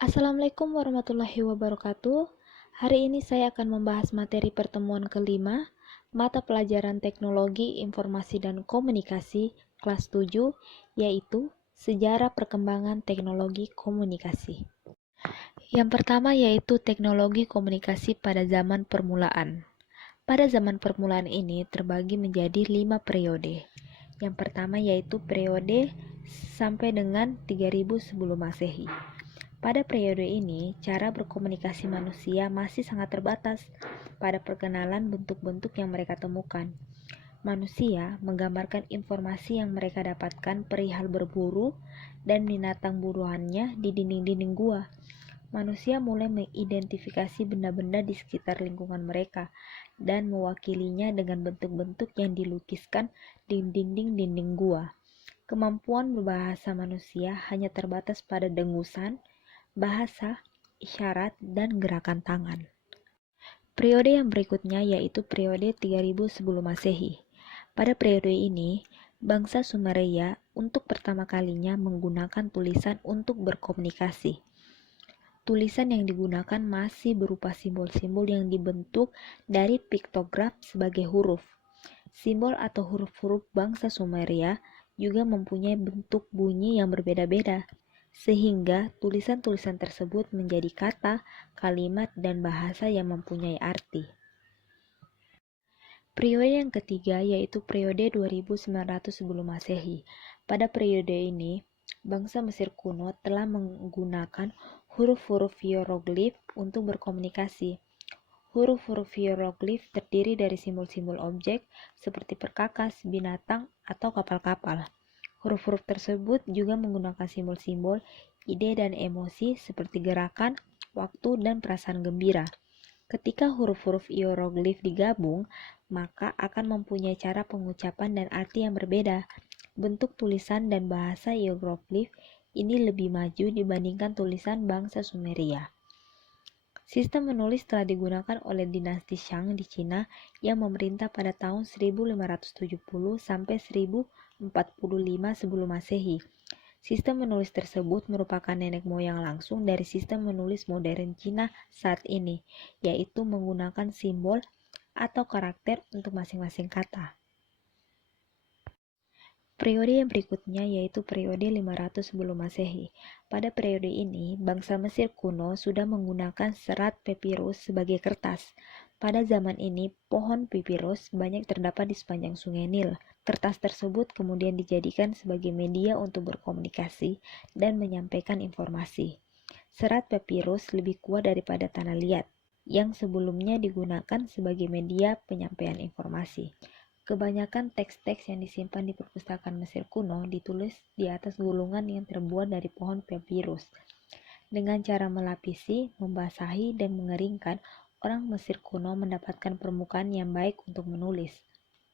Assalamualaikum warahmatullahi wabarakatuh. Hari ini saya akan membahas materi pertemuan kelima, mata pelajaran Teknologi Informasi dan Komunikasi kelas 7, yaitu Sejarah Perkembangan Teknologi Komunikasi. Yang pertama yaitu teknologi komunikasi pada zaman permulaan. Pada zaman permulaan ini terbagi menjadi 5 periode. Yang pertama yaitu periode sampai dengan 3000 sebelum Masehi. Pada periode ini, cara berkomunikasi manusia masih sangat terbatas pada perkenalan bentuk-bentuk yang mereka temukan. Manusia menggambarkan informasi yang mereka dapatkan perihal berburu dan binatang buruannya di dinding-dinding gua. Manusia mulai mengidentifikasi benda-benda di sekitar lingkungan mereka dan mewakilinya dengan bentuk-bentuk yang dilukiskan di dinding-dinding gua. Kemampuan berbahasa manusia hanya terbatas pada dengusan, bahasa, isyarat, dan gerakan tangan. Periode yang berikutnya yaitu periode 3000 sebelum Masehi. Pada periode ini, bangsa Sumeria untuk pertama kalinya menggunakan tulisan untuk berkomunikasi. Tulisan yang digunakan masih berupa simbol-simbol yang dibentuk dari piktograf sebagai huruf. Simbol atau huruf-huruf bangsa Sumeria juga mempunyai bentuk bunyi yang berbeda-beda, sehingga tulisan-tulisan tersebut menjadi kata, kalimat, dan bahasa yang mempunyai arti. Periode yang ketiga yaitu periode 2900 sebelum Masehi. Pada periode ini, bangsa Mesir kuno telah menggunakan huruf-huruf hieroglif untuk berkomunikasi. Huruf-huruf hieroglif terdiri dari simbol-simbol objek seperti perkakas, binatang, atau kapal-kapal. Huruf-huruf tersebut juga menggunakan simbol-simbol, ide, dan emosi seperti gerakan, waktu, dan perasaan gembira. Ketika huruf-huruf hieroglif digabung, maka akan mempunyai cara pengucapan dan arti yang berbeda. Bentuk tulisan dan bahasa hieroglif ini lebih maju dibandingkan tulisan bangsa Sumeria. Sistem menulis telah digunakan oleh dinasti Shang di Cina yang memerintah pada tahun 1570 sampai 1045 sebelum Masehi. Sistem menulis tersebut merupakan nenek moyang langsung dari sistem menulis modern Cina saat ini, yaitu menggunakan simbol atau karakter untuk masing-masing kata. Periode yang berikutnya yaitu periode 500 sebelum Masehi. Pada periode ini, bangsa Mesir kuno sudah menggunakan serat papirus sebagai kertas. Pada zaman ini, pohon papirus banyak terdapat di sepanjang Sungai Nil. Kertas tersebut kemudian dijadikan sebagai media untuk berkomunikasi dan menyampaikan informasi. Serat papirus lebih kuat daripada tanah liat, yang sebelumnya digunakan sebagai media penyampaian informasi. Kebanyakan teks-teks yang disimpan di perpustakaan Mesir kuno ditulis di atas gulungan yang terbuat dari pohon papirus. Dengan cara melapisi, membasahi, dan mengeringkan, orang Mesir kuno mendapatkan permukaan yang baik untuk menulis.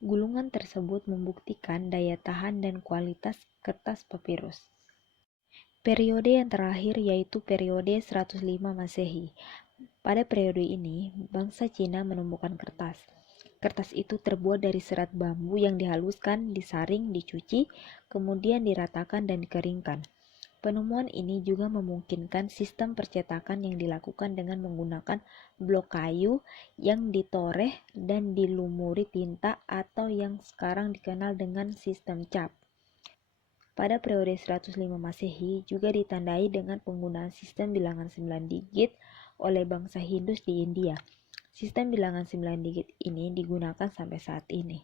Gulungan tersebut membuktikan daya tahan dan kualitas kertas papirus. Periode yang terakhir yaitu periode 105 Masehi. Pada periode ini, bangsa Cina menemukan kertas. Kertas itu terbuat dari serat bambu yang dihaluskan, disaring, dicuci, kemudian diratakan dan dikeringkan. Penemuan ini juga memungkinkan sistem percetakan yang dilakukan dengan menggunakan blok kayu yang ditoreh dan dilumuri tinta atau yang sekarang dikenal dengan sistem cap. Pada periode 105 Masehi juga ditandai dengan penggunaan sistem bilangan 9 digit oleh bangsa Hindus di India. Sistem bilangan 9 digit ini digunakan sampai saat ini.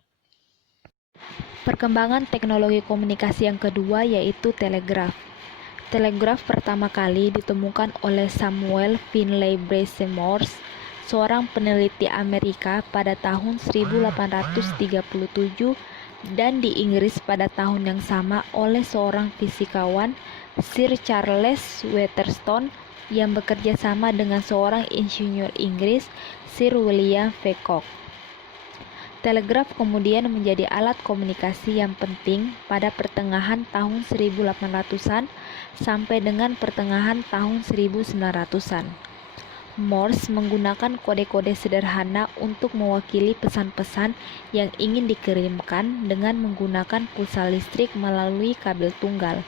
Perkembangan teknologi komunikasi yang kedua yaitu telegraf. Telegraf pertama kali ditemukan oleh Samuel Finley Brace Morse, seorang peneliti Amerika pada tahun 1837 dan di Inggris pada tahun yang sama oleh seorang fisikawan Sir Charles Waterstone yang bekerja sama dengan seorang insinyur Inggris, Sir William Peacock. Telegraf kemudian menjadi alat komunikasi yang penting pada pertengahan tahun 1800-an sampai dengan pertengahan tahun 1900-an. Morse menggunakan kode-kode sederhana untuk mewakili pesan-pesan yang ingin dikirimkan dengan menggunakan pulsa listrik melalui kabel tunggal.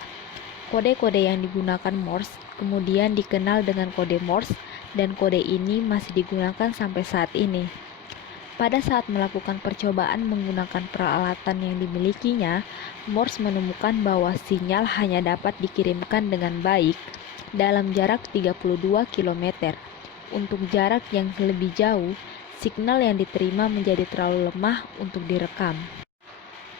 Kode-kode yang digunakan Morse kemudian dikenal dengan kode Morse, dan kode ini masih digunakan sampai saat ini. Pada saat melakukan percobaan menggunakan peralatan yang dimilikinya, Morse menemukan bahwa sinyal hanya dapat dikirimkan dengan baik dalam jarak 32 km. Untuk jarak yang lebih jauh, signal yang diterima menjadi terlalu lemah untuk direkam.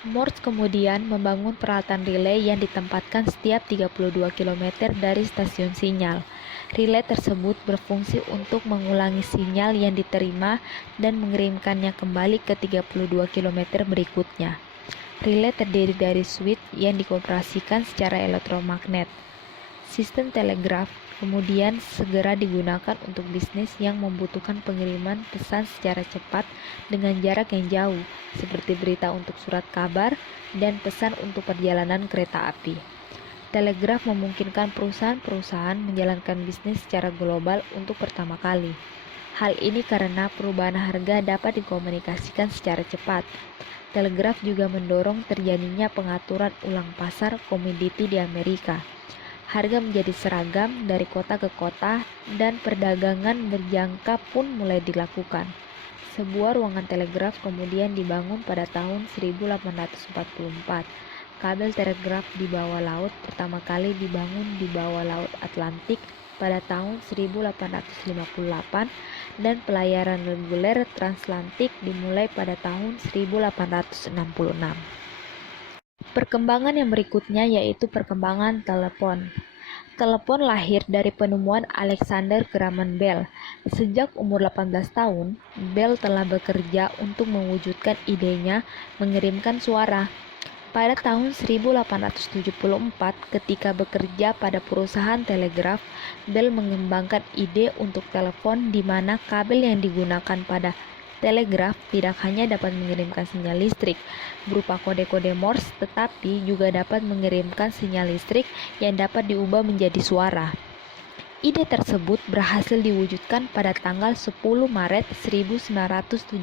Morse kemudian membangun peralatan relay yang ditempatkan setiap 32 km dari stasiun sinyal. Relay tersebut berfungsi untuk mengulangi sinyal yang diterima dan mengirimkannya kembali ke 32 km berikutnya. Relay terdiri dari switch yang dioperasikan secara elektromagnet. Sistem telegraf kemudian segera digunakan untuk bisnis yang membutuhkan pengiriman pesan secara cepat dengan jarak yang jauh, seperti berita untuk surat kabar dan pesan untuk perjalanan kereta api. Telegraf memungkinkan perusahaan-perusahaan menjalankan bisnis secara global untuk pertama kali. Hal ini karena perubahan harga dapat dikomunikasikan secara cepat. Telegraf juga mendorong terjadinya pengaturan ulang pasar komoditi di Amerika. Harga menjadi seragam dari kota ke kota dan perdagangan berjangka pun mulai dilakukan. Sebuah ruangan telegraf kemudian dibangun pada tahun 1844. Kabel telegraf di bawah laut pertama kali dibangun di bawah laut Atlantik pada tahun 1858 dan pelayaran reguler transatlantik dimulai pada tahun 1866. Perkembangan yang berikutnya yaitu perkembangan telepon. Telepon lahir dari penemuan Alexander Graham Bell. Sejak umur 18 tahun, Bell telah bekerja untuk mewujudkan idenya mengirimkan suara. Pada tahun 1874, ketika bekerja pada perusahaan telegraf, Bell mengembangkan ide untuk telepon di mana kabel yang digunakan pada telegraf tidak hanya dapat mengirimkan sinyal listrik berupa kode-kode Morse, tetapi juga dapat mengirimkan sinyal listrik yang dapat diubah menjadi suara. Ide tersebut berhasil diwujudkan pada tanggal 10 Maret 1976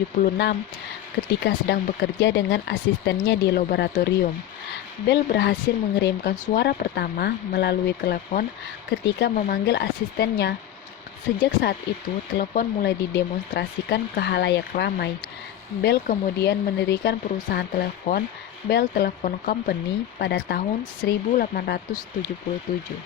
ketika sedang bekerja dengan asistennya di laboratorium. Bell berhasil mengirimkan suara pertama melalui telepon ketika memanggil asistennya. Sejak saat itu, telepon mulai didemonstrasikan ke khalayak ramai. Bell kemudian mendirikan perusahaan telepon, Bell Telephone Company, pada tahun 1877.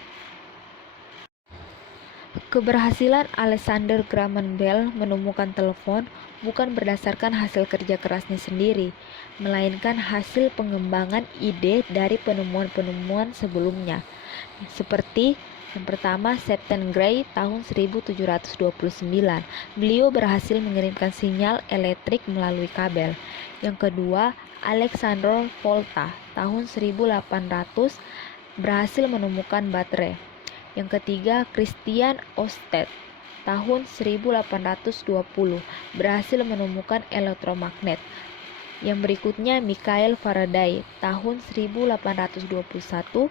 Keberhasilan Alexander Graham Bell menemukan telepon bukan berdasarkan hasil kerja kerasnya sendiri, melainkan hasil pengembangan ide dari penemuan-penemuan sebelumnya, seperti yang pertama, Septon Gray tahun 1729. Beliau berhasil mengirimkan sinyal elektrik melalui kabel. Yang kedua, Alexander Volta tahun 1800 berhasil menemukan baterai. Yang ketiga, Christian Ørsted tahun 1820 berhasil menemukan elektromagnet. Yang berikutnya, Michael Faraday tahun 1821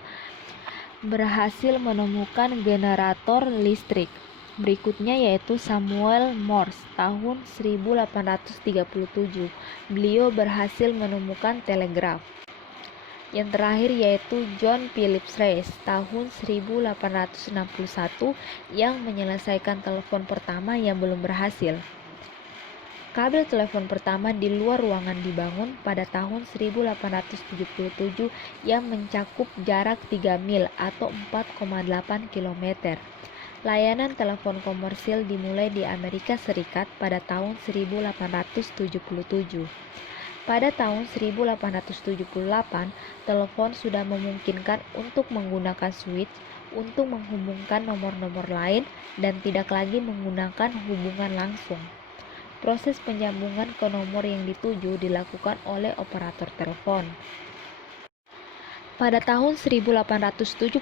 berhasil menemukan generator listrik. Berikutnya yaitu Samuel Morse tahun 1837. Beliau berhasil menemukan telegraf. Yang terakhir yaitu John Philip Reis tahun 1861 yang menyelesaikan telepon pertama yang belum berhasil. Kabel telepon pertama di luar ruangan dibangun pada tahun 1877 yang mencakup jarak 3 mil atau 4,8 km. Layanan telepon komersil dimulai di Amerika Serikat pada tahun 1877. Pada tahun 1878, telepon sudah memungkinkan untuk menggunakan switch untuk menghubungkan nomor-nomor lain dan tidak lagi menggunakan hubungan langsung. Proses penyambungan ke nomor yang dituju dilakukan oleh operator telepon. Pada tahun 1879,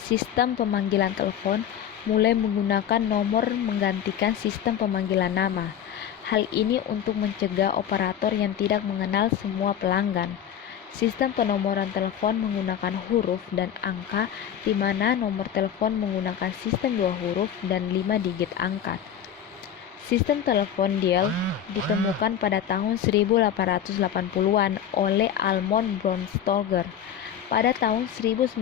sistem pemanggilan telepon mulai menggunakan nomor menggantikan sistem pemanggilan nama. Hal ini untuk mencegah operator yang tidak mengenal semua pelanggan. Sistem penomoran telepon menggunakan huruf dan angka, di mana nomor telepon menggunakan sistem 2 huruf dan 5 digit angka. Sistem telepon dial ditemukan pada tahun 1880-an oleh Almond Bronstorger. Pada tahun 1924,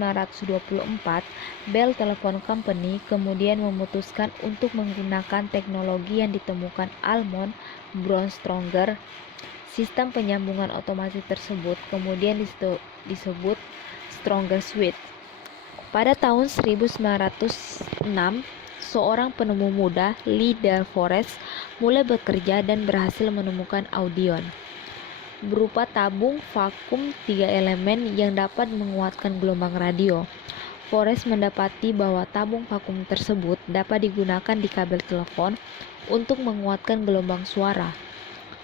Bell Telephone Company kemudian memutuskan untuk menggunakan teknologi yang ditemukan Almond Brown Stronger. Sistem penyambungan otomatis tersebut kemudian disebut Stronger Suite. Pada tahun 1906, seorang penemu muda, Lee De Forest, mulai bekerja dan berhasil menemukan audion berupa tabung vakum 3 elemen yang dapat menguatkan gelombang radio. Forest mendapati bahwa tabung vakum tersebut dapat digunakan di kabel telepon untuk menguatkan gelombang suara.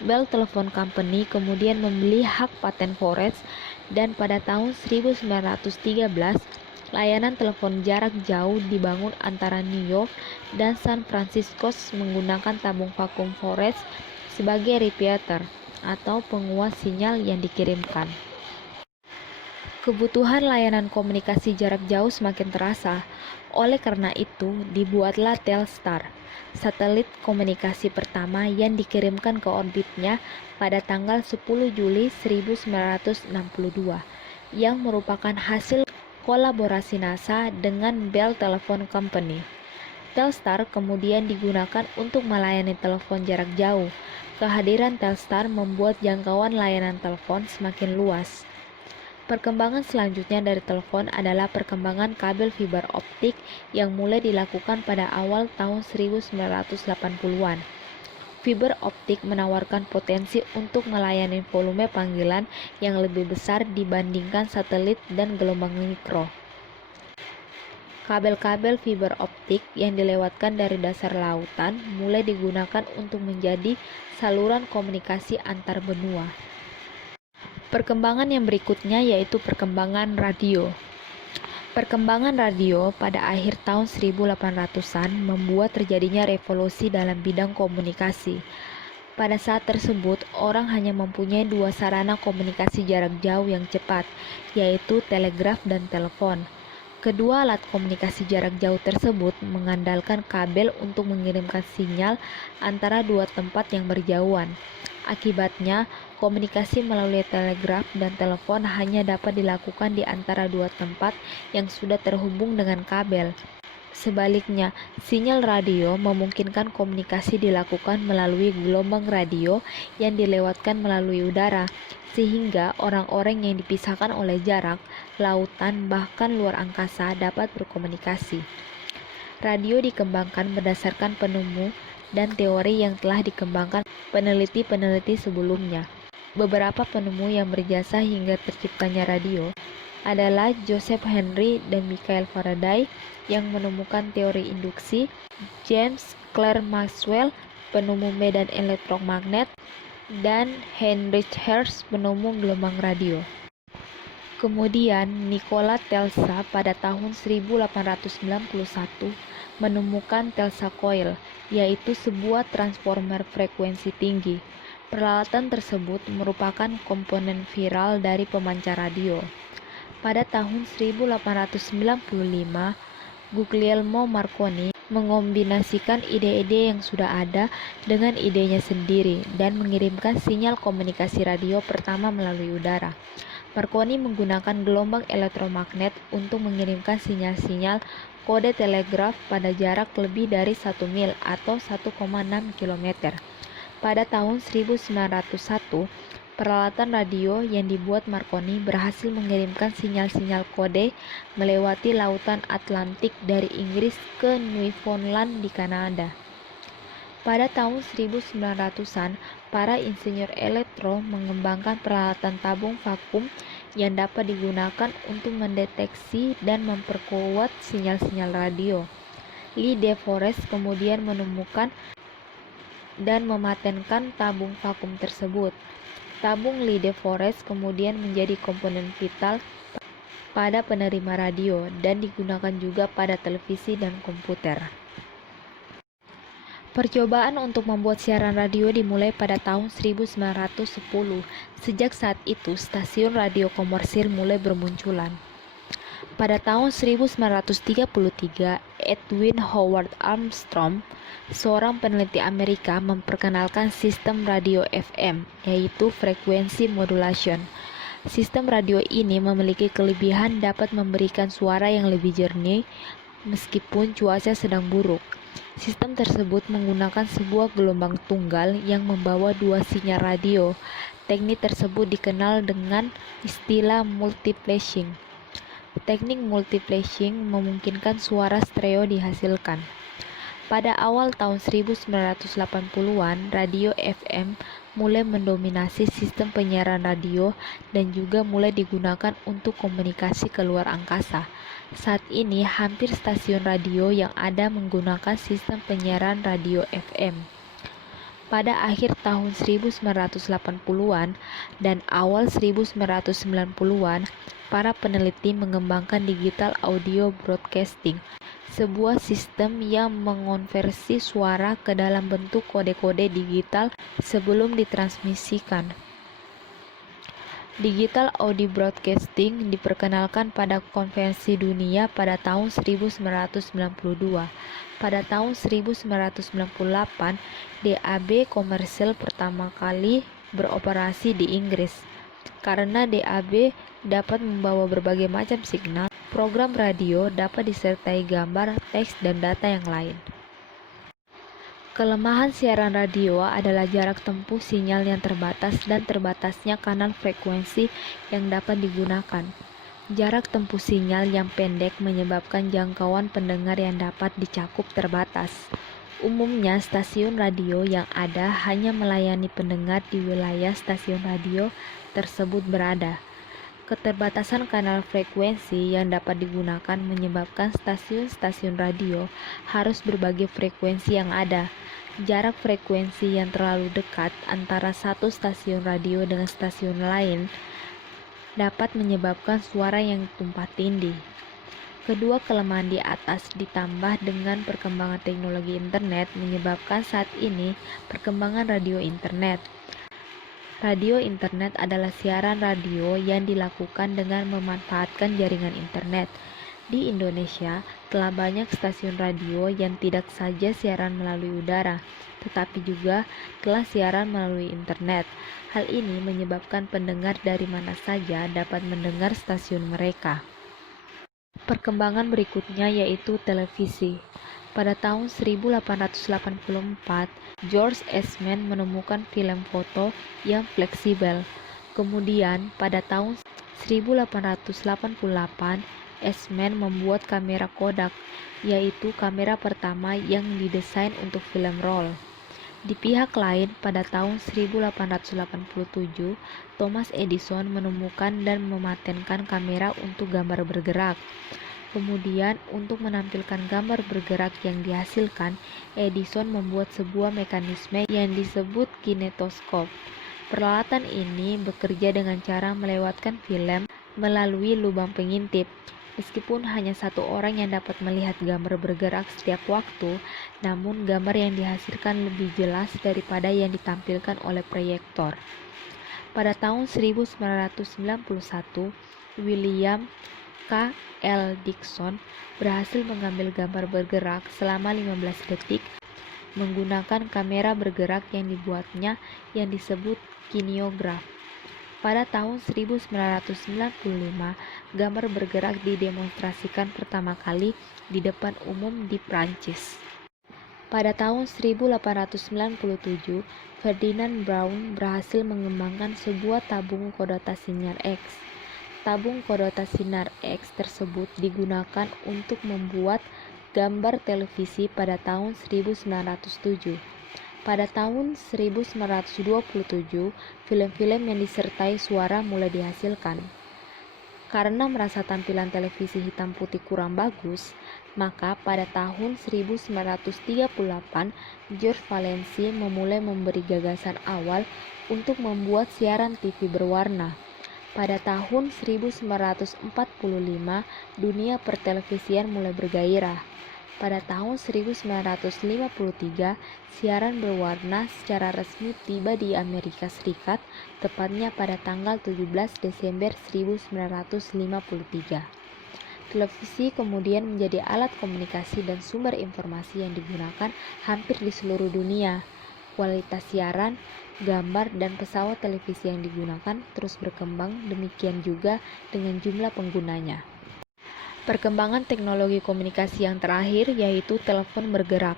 Bell Telephone Company kemudian membeli hak paten Forest dan pada tahun 1913 layanan telepon jarak jauh dibangun antara New York dan San Francisco menggunakan tabung vakum Forest sebagai repeater atau penguat sinyal yang dikirimkan. Kebutuhan layanan komunikasi jarak jauh semakin terasa. Oleh karena itu, dibuatlah Telstar, satelit komunikasi pertama yang dikirimkan ke orbitnya pada tanggal 10 Juli 1962, yang merupakan hasil kolaborasi NASA dengan Bell Telephone Company. Telstar kemudian digunakan untuk melayani telepon jarak jauh. Kehadiran Telstar membuat jangkauan layanan telepon semakin luas. Perkembangan selanjutnya dari telepon adalah perkembangan kabel fiber optik yang mulai dilakukan pada awal tahun 1980-an. Fiber optik menawarkan potensi untuk melayani volume panggilan yang lebih besar dibandingkan satelit dan gelombang mikro. Kabel-kabel fiber optik yang dilewatkan dari dasar lautan mulai digunakan untuk menjadi saluran komunikasi antar benua. Perkembangan yang berikutnya yaitu perkembangan radio. Perkembangan radio pada akhir tahun 1800-an membuat terjadinya revolusi dalam bidang komunikasi. Pada saat tersebut, orang hanya mempunyai dua sarana komunikasi jarak jauh yang cepat, yaitu telegraf dan telepon. Kedua alat komunikasi jarak jauh tersebut mengandalkan kabel untuk mengirimkan sinyal antara dua tempat yang berjauhan. Akibatnya, komunikasi melalui telegraf dan telepon hanya dapat dilakukan di antara dua tempat yang sudah terhubung dengan kabel. Sebaliknya, sinyal radio memungkinkan komunikasi dilakukan melalui gelombang radio yang dilewatkan melalui udara, sehingga orang-orang yang dipisahkan oleh jarak, lautan, bahkan luar angkasa dapat berkomunikasi. Radio dikembangkan berdasarkan penemu dan teori yang telah dikembangkan peneliti-peneliti sebelumnya. Beberapa penemu yang berjasa hingga terciptanya radio adalah Joseph Henry dan Michael Faraday yang menemukan teori induksi, James Clerk Maxwell, penemu medan elektromagnet, dan Heinrich Hertz, penemu gelombang radio. Kemudian, Nikola Tesla pada tahun 1891 menemukan Tesla Coil, yaitu sebuah transformer frekuensi tinggi. Peralatan tersebut merupakan komponen viral dari pemancar radio. Pada tahun 1895, Guglielmo Marconi mengombinasikan ide-ide yang sudah ada dengan idenya sendiri dan mengirimkan sinyal komunikasi radio pertama melalui udara. Marconi menggunakan gelombang elektromagnet untuk mengirimkan sinyal-sinyal kode telegraf pada jarak lebih dari 1 mil atau 1,6 km. Pada tahun 1901, peralatan radio yang dibuat Marconi berhasil mengirimkan sinyal-sinyal kode melewati lautan Atlantik dari Inggris ke Newfoundland di Kanada. Pada tahun 1900-an, para insinyur elektro mengembangkan peralatan tabung vakum yang dapat digunakan untuk mendeteksi dan memperkuat sinyal-sinyal radio. Lee De Forest kemudian menemukan dan mematenkan tabung vakum tersebut. Tabung Lee De Forest kemudian menjadi komponen vital pada penerima radio dan digunakan juga pada televisi dan komputer. Percobaan untuk membuat siaran radio dimulai pada tahun 1910. Sejak saat itu, stasiun radio komersil mulai bermunculan. Pada tahun 1933, Edwin Howard Armstrong, seorang peneliti Amerika, memperkenalkan sistem radio FM, yaitu frequency modulation. Sistem radio ini memiliki kelebihan dapat memberikan suara yang lebih jernih meskipun cuaca sedang buruk. Sistem tersebut menggunakan sebuah gelombang tunggal yang membawa dua sinyal radio. Teknik tersebut dikenal dengan istilah multiplexing. Teknik multiplexing memungkinkan suara stereo dihasilkan. Pada awal tahun 1980-an, radio FM mulai mendominasi sistem penyiaran radio dan juga mulai digunakan untuk komunikasi ke luar angkasa. Saat ini, hampir stasiun radio yang ada menggunakan sistem penyiaran radio FM. Pada akhir tahun 1980-an dan awal 1990-an, para peneliti mengembangkan digital audio broadcasting, sebuah sistem yang mengonversi suara ke dalam bentuk kode-kode digital sebelum ditransmisikan. Digital audio broadcasting diperkenalkan pada konvensi dunia pada tahun 1992. Pada tahun 1998, DAB komersil pertama kali beroperasi di Inggris. Karena DAB dapat membawa berbagai macam signal, program radio dapat disertai gambar, teks, dan data yang lain. Kelemahan siaran radio adalah jarak tempuh sinyal yang terbatas dan terbatasnya kanal frekuensi yang dapat digunakan. Jarak tempuh sinyal yang pendek menyebabkan jangkauan pendengar yang dapat dicakup terbatas. Umumnya, stasiun radio yang ada hanya melayani pendengar di wilayah stasiun radio tersebut berada. Keterbatasan kanal frekuensi yang dapat digunakan menyebabkan stasiun-stasiun radio harus berbagi frekuensi yang ada. Jarak frekuensi yang terlalu dekat antara satu stasiun radio dengan stasiun lain dapat menyebabkan suara yang tumpah tindih. Kedua kelemahan di atas ditambah dengan perkembangan teknologi internet menyebabkan saat ini perkembangan radio internet. Radio internet adalah siaran radio yang dilakukan dengan memanfaatkan jaringan internet. Di Indonesia, telah banyak stasiun radio yang tidak saja siaran melalui udara, tetapi juga telah siaran melalui internet. Hal ini menyebabkan pendengar dari mana saja dapat mendengar stasiun mereka. Perkembangan berikutnya yaitu televisi. Pada tahun 1884, George Eastman menemukan film foto yang fleksibel. Kemudian, pada tahun 1888, Eastman membuat kamera Kodak, yaitu kamera pertama yang didesain untuk film roll. Di pihak lain, pada tahun 1887, Thomas Edison menemukan dan mematenkan kamera untuk gambar bergerak. Kemudian, untuk menampilkan gambar bergerak yang dihasilkan, Edison membuat sebuah mekanisme yang disebut kinetoskop. Peralatan ini bekerja dengan cara melewatkan film melalui lubang pengintip. Meskipun hanya satu orang yang dapat melihat gambar bergerak setiap waktu, namun gambar yang dihasilkan lebih jelas daripada yang ditampilkan oleh proyektor. Pada tahun 1991, William K. L. Dickson berhasil mengambil gambar bergerak selama 15 detik menggunakan kamera bergerak yang dibuatnya yang disebut kineograf. Pada tahun 1995, gambar bergerak didemonstrasikan pertama kali di depan umum di Prancis. Pada tahun 1897, Ferdinand Braun berhasil mengembangkan sebuah tabung kodota sinar X. Tabung kodota sinar X tersebut digunakan untuk membuat gambar televisi pada tahun 1907. Pada tahun 1927, film-film yang disertai suara mulai dihasilkan. Karena merasa tampilan televisi hitam putih kurang bagus, maka pada tahun 1938, George Valensi memulai memberi gagasan awal untuk membuat siaran TV berwarna. Pada tahun 1945, dunia pertelevisian mulai bergairah. Pada tahun 1953, siaran berwarna secara resmi tiba di Amerika Serikat, tepatnya pada tanggal 17 Desember 1953. Televisi kemudian menjadi alat komunikasi dan sumber informasi yang digunakan hampir di seluruh dunia. kualitas siaran, gambar, dan pesawat televisi yang digunakan terus berkembang, demikian juga dengan jumlah penggunanya. Perkembangan teknologi komunikasi yang terakhir yaitu telepon bergerak.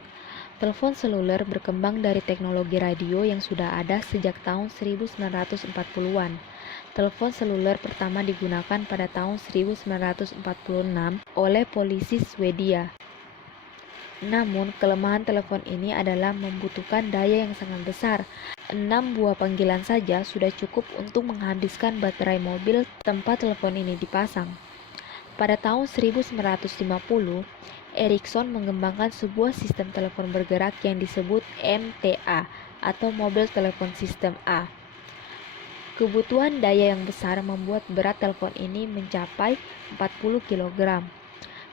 Telepon seluler berkembang dari teknologi radio yang sudah ada sejak tahun 1940-an. Telepon seluler pertama digunakan pada tahun 1946 oleh polisi Swedia. Namun, kelemahan telepon ini adalah membutuhkan daya yang sangat besar. 6 buah panggilan saja sudah cukup untuk menghabiskan baterai mobil tempat telepon ini dipasang. Pada tahun 1950, Ericsson mengembangkan sebuah sistem telepon bergerak yang disebut MTA atau Mobile Telephone System A. Kebutuhan daya yang besar membuat berat telepon ini mencapai 40 kg.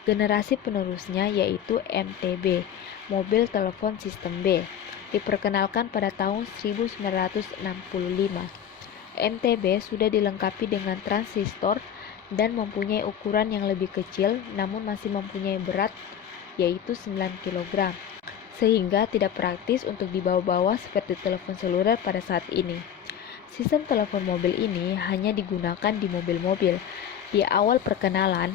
Generasi penerusnya yaitu MTB, Mobile Telephone System B, diperkenalkan pada tahun 1965. MTB sudah dilengkapi dengan transistor dan mempunyai ukuran yang lebih kecil namun masih mempunyai berat yaitu 9 kg, sehingga tidak praktis untuk dibawa-bawa seperti telepon seluler pada saat ini. Sistem telepon mobil ini hanya digunakan di mobil-mobil. Di awal perkenalan,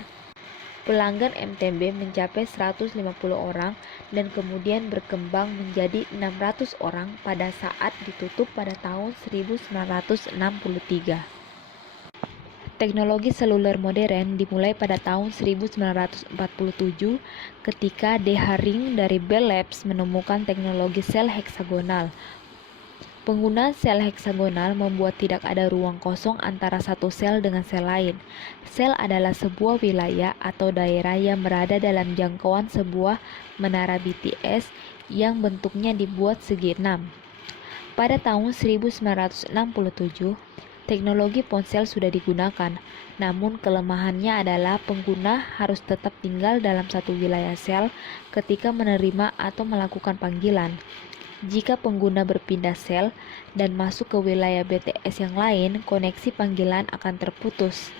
pelanggan MTB mencapai 150 orang dan kemudian berkembang menjadi 600 orang pada saat ditutup pada tahun 1963. Teknologi seluler modern dimulai pada tahun 1947 ketika D. Haring dari Bell Labs menemukan teknologi sel heksagonal. Penggunaan sel heksagonal membuat tidak ada ruang kosong antara satu sel dengan sel lain. Sel adalah sebuah wilayah atau daerah yang berada dalam jangkauan sebuah menara BTS yang bentuknya dibuat segi 6. Pada tahun 1967, teknologi ponsel sudah digunakan, namun kelemahannya adalah pengguna harus tetap tinggal dalam satu wilayah sel ketika menerima atau melakukan panggilan. Jika pengguna berpindah sel dan masuk ke wilayah BTS yang lain, koneksi panggilan akan terputus.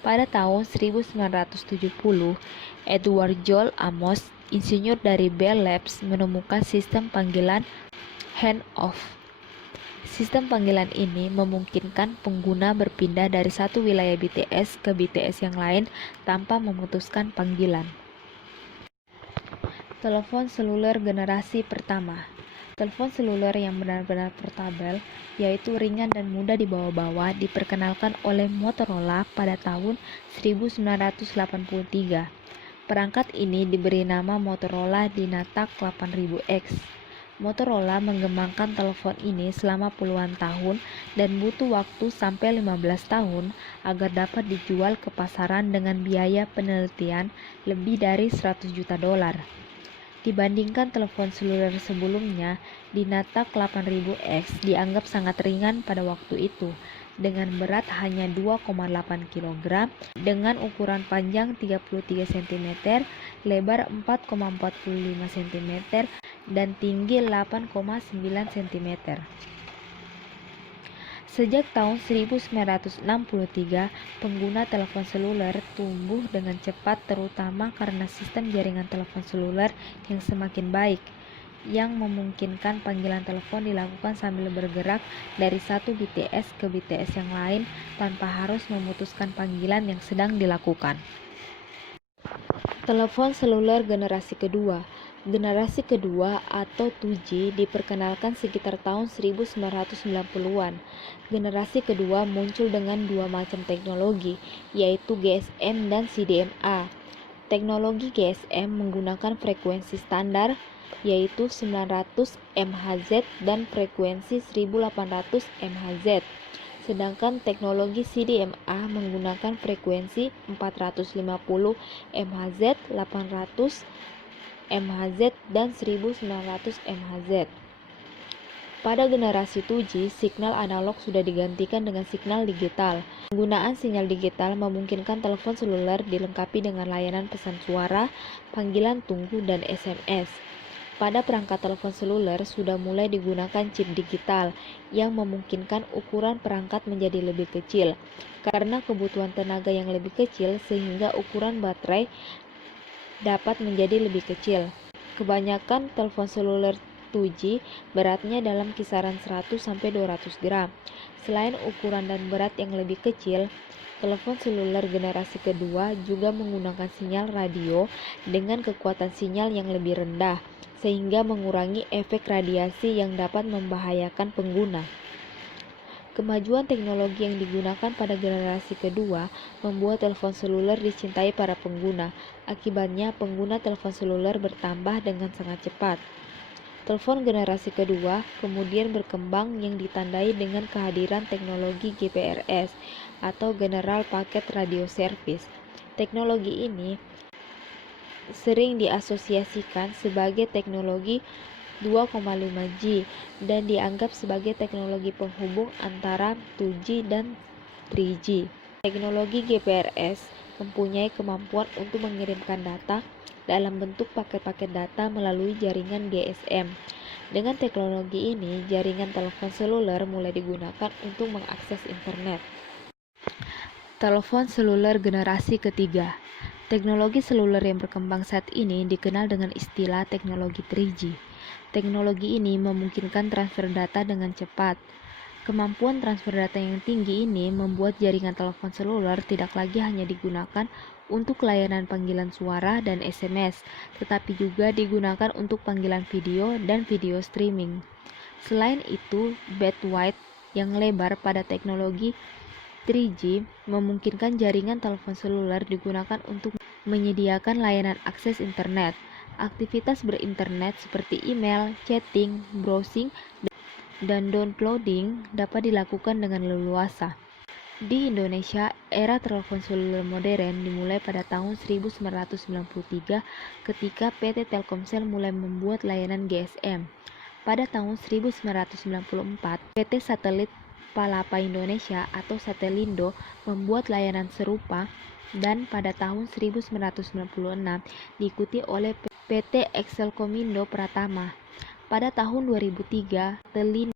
Pada tahun 1970, Edward Joel Amos, insinyur dari Bell Labs, menemukan sistem panggilan handoff. Sistem panggilan ini memungkinkan pengguna berpindah dari satu wilayah BTS ke BTS yang lain tanpa memutuskan panggilan. Telepon seluler generasi pertama. Telepon seluler yang benar-benar portabel, yaitu ringan dan mudah dibawa-bawa, diperkenalkan oleh Motorola pada tahun 1983. Perangkat ini diberi nama Motorola Dynatac 8000X. Motorola mengembangkan telepon ini selama puluhan tahun dan butuh waktu sampai 15 tahun agar dapat dijual ke pasaran dengan biaya penelitian lebih dari $100 juta. Dibandingkan telepon seluler sebelumnya, Dynatac 8000X dianggap sangat ringan pada waktu itu, dengan berat hanya 2,8 kg, dengan ukuran panjang 33 cm, lebar 4,45 cm, dan tinggi 8,9 cm. Sejak tahun 1963, pengguna telepon seluler tumbuh dengan cepat terutama karena sistem jaringan telepon seluler yang semakin baik, yang memungkinkan panggilan telepon dilakukan sambil bergerak dari satu BTS ke BTS yang lain tanpa harus memutuskan panggilan yang sedang dilakukan. Telepon seluler generasi kedua. Generasi kedua atau 2G diperkenalkan sekitar tahun 1990-an. Generasi kedua muncul dengan dua macam teknologi, yaitu GSM dan CDMA. Teknologi GSM menggunakan frekuensi standar, yaitu 900 MHz dan frekuensi 1800 MHz. Sedangkan teknologi CDMA menggunakan frekuensi 450 MHz, 800 MHz, dan 1900 MHz. Pada generasi 2G, signal analog sudah digantikan dengan signal digital. Penggunaan sinyal digital memungkinkan telepon seluler dilengkapi dengan layanan pesan suara, panggilan tunggu, dan SMS. Pada perangkat telepon seluler sudah mulai digunakan chip digital yang memungkinkan ukuran perangkat menjadi lebih kecil karena kebutuhan tenaga yang lebih kecil sehingga ukuran baterai dapat menjadi lebih kecil. Kebanyakan telepon seluler 2G beratnya dalam kisaran 100-200 gram. Selain ukuran dan berat yang lebih kecil, telepon seluler generasi kedua juga menggunakan sinyal radio dengan kekuatan sinyal yang lebih rendah, sehingga mengurangi efek radiasi yang dapat membahayakan pengguna. Kemajuan teknologi yang digunakan pada generasi kedua membuat telepon seluler dicintai para pengguna. Akibatnya, pengguna telepon seluler bertambah dengan sangat cepat. Telepon generasi kedua kemudian berkembang yang ditandai dengan kehadiran teknologi GPRS atau General Packet Radio Service. Teknologi ini sering diasosiasikan sebagai teknologi 2,5G dan dianggap sebagai teknologi penghubung antara 2G dan 3G. Teknologi GPRS mempunyai kemampuan untuk mengirimkan data dalam bentuk paket-paket data melalui jaringan GSM. Dengan teknologi ini, jaringan telepon seluler mulai digunakan untuk mengakses internet. Telepon seluler generasi ketiga. Teknologi seluler yang berkembang saat ini dikenal dengan istilah teknologi 3G. Teknologi ini memungkinkan transfer data dengan cepat. Kemampuan transfer data yang tinggi ini membuat jaringan telepon seluler tidak lagi hanya digunakan untuk layanan panggilan suara dan SMS, tetapi juga digunakan untuk panggilan video dan video streaming. Selain itu, bandwidth yang lebar pada teknologi 3G memungkinkan jaringan telepon seluler digunakan untuk menyediakan layanan akses internet. Aktivitas berinternet seperti email, chatting, browsing, dan downloading dapat dilakukan dengan leluasa. Di Indonesia, era telepon seluler modern dimulai pada tahun 1993 ketika PT Telkomsel mulai membuat layanan GSM. Pada tahun 1994, PT Satelit Palapa Indonesia atau Satelindo membuat layanan serupa, dan pada tahun 1996 diikuti oleh PT Excelcomindo Pratama. Pada tahun 2003, Satelindo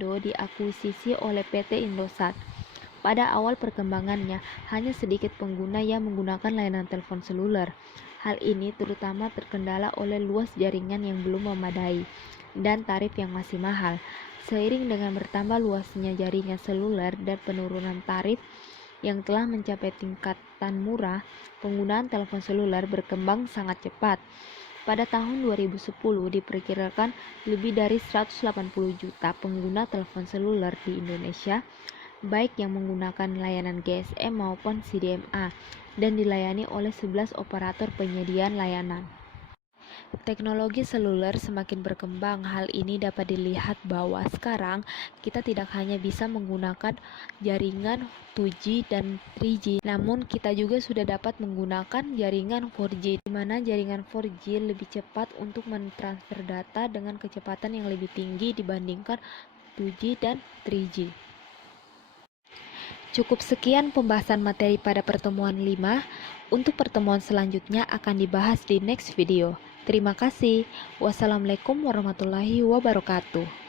diakuisisi oleh PT Indosat. Pada awal perkembangannya, hanya sedikit pengguna yang menggunakan layanan telepon seluler. Hal ini terutama terkendala oleh luas jaringan yang belum memadai dan tarif yang masih mahal. Seiring dengan bertambah luasnya jaringan seluler dan penurunan tarif yang telah mencapai tingkatan murah, penggunaan telepon seluler berkembang sangat cepat. Pada tahun 2010 diperkirakan lebih dari 180 juta pengguna telepon seluler di Indonesia, baik yang menggunakan layanan GSM maupun CDMA, dan dilayani oleh 11 operator penyediaan layanan. Teknologi seluler semakin berkembang. Hal ini dapat dilihat bahwa sekarang kita tidak hanya bisa menggunakan jaringan 2G dan 3G, namun kita juga sudah dapat menggunakan jaringan 4G, di mana jaringan 4G lebih cepat untuk mentransfer data dengan kecepatan yang lebih tinggi dibandingkan 2G dan 3G. Cukup sekian pembahasan materi pada pertemuan 5. Untuk pertemuan selanjutnya akan dibahas di next video. Terima kasih. Wassalamualaikum warahmatullahi wabarakatuh.